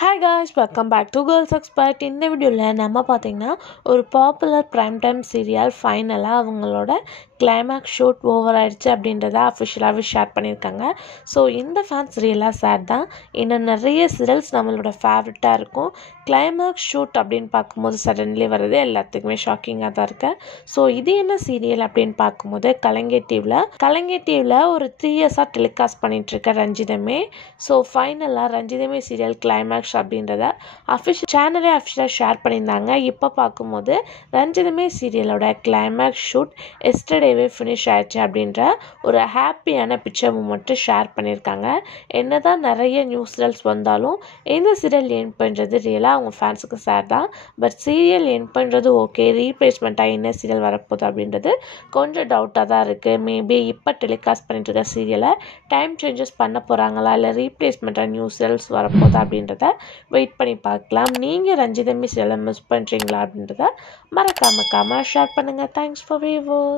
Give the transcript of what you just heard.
Hi guys, welcome back to Girls Expert. இந்த வீடியோவில் நம்ம பார்த்தீங்கன்னா ஒரு பாப்புலர் ப்ரைம் டைம் சீரியல் ஃபைனலாக அவங்களோட கிளைமேக்ஸ் ஷூட் ஓவர் ஆயிடுச்சு அப்படின்றத அஃபிஷியலாகவே ஷேர் பண்ணியிருக்காங்க. ஸோ இந்த ஃபேன்ஸ் ரியலாக சேட் தான். இன்னும் நிறைய சீரியல்ஸ் நம்மளோட ஃபேவரட்டாக இருக்கும். கிளைமேக்ஸ் ஷூட் அப்படின்னு பார்க்கும்போது சடன்லி வர்றது எல்லாத்துக்குமே ஷாக்கிங்காக தான் இருக்கு. ஸோ இது என்ன சீரியல் அப்படின்னு பார்க்கும்போது கலைஞர் டிவியில் ஒரு 3 இயர்ஸாக டெலிகாஸ்ட் பண்ணிட்டு இருக்க ரஞ்சிதமே. ஸோ ஃபைனலாக ரஞ்சிதமே சீரியல் கிளைமேக்ஸ் அப்படின்றத அஃபிஷியலாக ஷேர் பண்ணியிருந்தாங்க. இப்போ பார்க்கும்போது ரஞ்சிதமே சீரியலோட கிளைமேக்ஸ் ஷூட் எஸ்டர்டேவே ஃபினிஷ் ஆயிடுச்சு அப்படின்ற ஒரு ஹாப்பியான பிக்சர் மூமெண்ட்டு ஷேர் பண்ணியிருக்காங்க. என்னதான் நிறைய நியூ சீரியல்ஸ் வந்தாலும் இந்த சீரியல் என் பண்ணுறது ரியலாக அவங்க ஃபேன்ஸுக்கு சேர் தான். பட் சீரியல் என் பண்ணுறது ஓகே, ரீப்ளேஸ்மெண்ட்டாக என்ன சீரியல் வரப்போகுது அப்படின்றது கொஞ்சம் டவுட்டாக தான் இருக்குது. மேபி இப்போ டெலிகாஸ்ட் பண்ணிட்டு இருக்க சீரியலை டைம் சேஞ்சஸ் பண்ண போகிறாங்களா, இல்லை ரீப்ளேஸ்மெண்ட்டாக நியூ சீரியல்ஸ் வரப்போகுதா அப்படின்றத வெயிட் பண்ணி பார்க்கலாம். நீங்கள் ரஞ்சிதமே சீரியலை மிஸ் பண்ணுறீங்களா அப்படின்றத மறக்காம ஷேர் பண்ணுங்கள். Thanks for viewers.